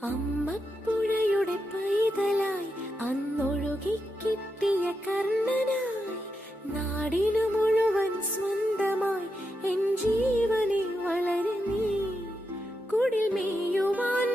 അമ്മപ്പുഴയുടെ പൈതലായി അന്നൊഴുകി കിട്ടിയ കർണനായി നാടിനു മുഴുവൻ സ്വന്തമായി എൻ ജീവനെ വളരെ നീ കുടിൽ മേയുവാൻ